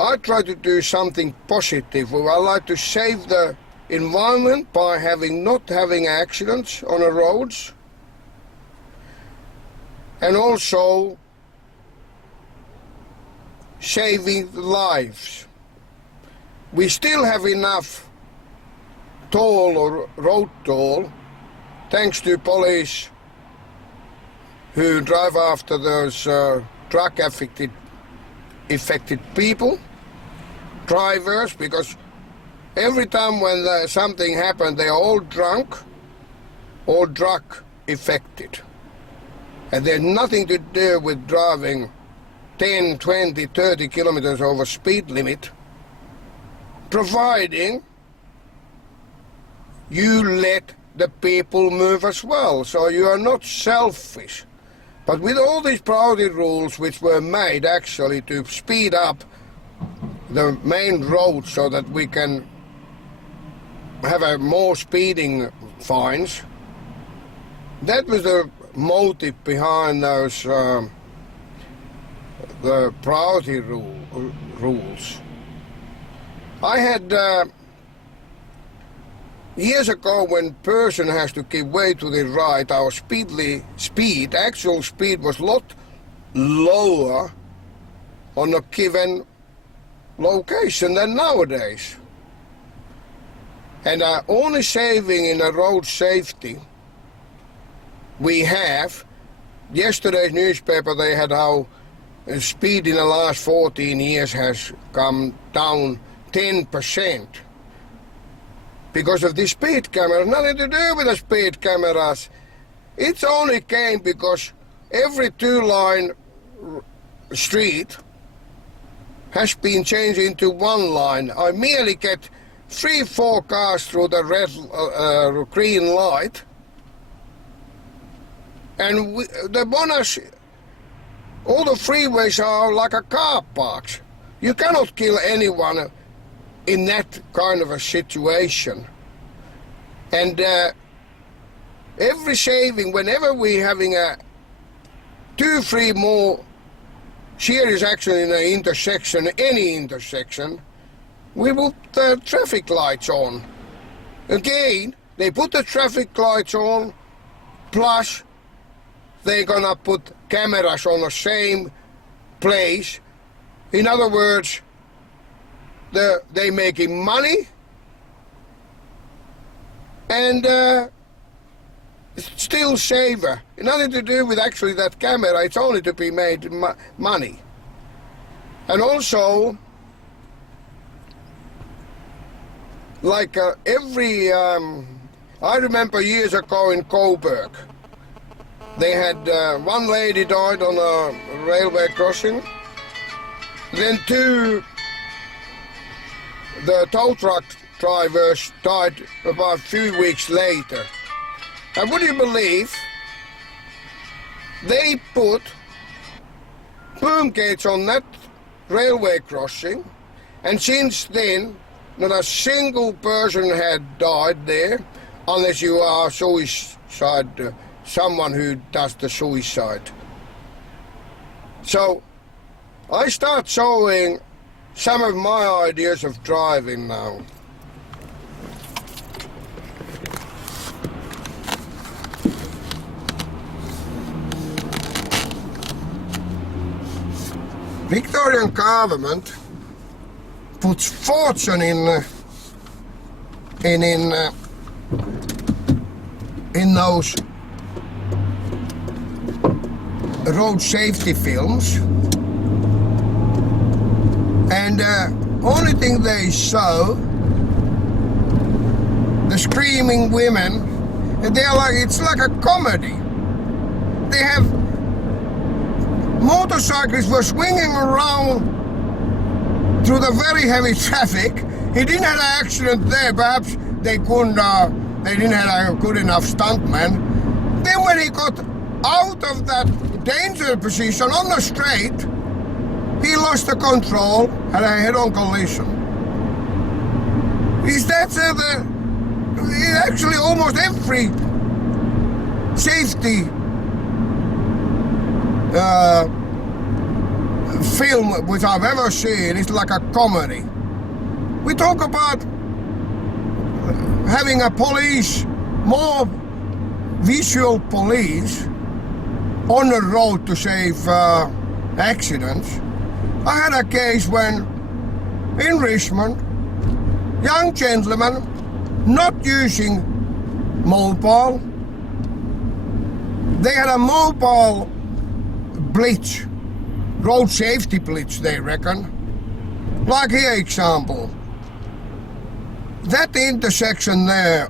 I try to do something positive. I like to save the environment by not having accidents on the roads, and also saving lives. We still have enough toll or road toll, thanks to police who drive after those drug affected people, drivers, because every time when something happened, they are all drunk or drug affected. And there's nothing to do with driving 10, 20, 30 kilometers over speed limit, providing you let the people move as well, so you are not selfish. But with all these priority rules which were made actually to speed up the main road so that we can have more speeding fines, that was the motive behind those the priority rules. I had years ago, when person has to give way to the right, our actual speed was a lot lower on a given location than nowadays. And only saving in a road safety we have, yesterday's newspaper, they had how speed in the last 14 years has come down 10%. Because of the speed cameras, nothing to do with the speed cameras. It's only came because every two-line street has been changed into one line. I merely get 3-4 cars through the red green light, and the bonus, all the freeways are like a car parks. You cannot kill anyone in that kind of a situation. And every saving, whenever we're having a 2-3 more serious accident in an intersection, any intersection, we put the traffic lights on. Again, they put the traffic lights on, plus they're gonna put cameras on the same place. In other words, they making money, and still safer. Nothing to do with actually that camera, it's only to be made money. And also, like I remember years ago in Coburg, they had one lady died on a railway crossing, then the tow truck drivers died about a few weeks later. And would you believe, they put boom gates on that railway crossing, and since then not a single person had died there, unless you are suicide, someone who does the suicide. So I start showing some of my ideas of driving now. Victorian government puts fortune in those road safety films, and only thing they show, the screaming women, and they're like, it's like a comedy. They have motorcyclists were swinging around through the very heavy traffic. He didn't have an accident there. Perhaps they couldn't. They didn't have a good enough stuntman. Then when he got out of that danger position on the straight, he lost the control, had a head-on collision. Is that actually almost every safety film which I've ever seen. It's like a comedy. We talk about having a police, more visual police on the road to save accidents. I had a case when in Richmond, young gentleman not using mobile. They had a mobile blitz, road safety blitz they reckon. Like here example. That intersection there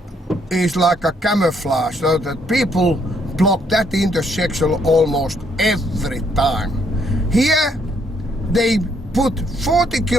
is like a camouflage, so that people block that intersection almost every time. Here they put 40 kilometers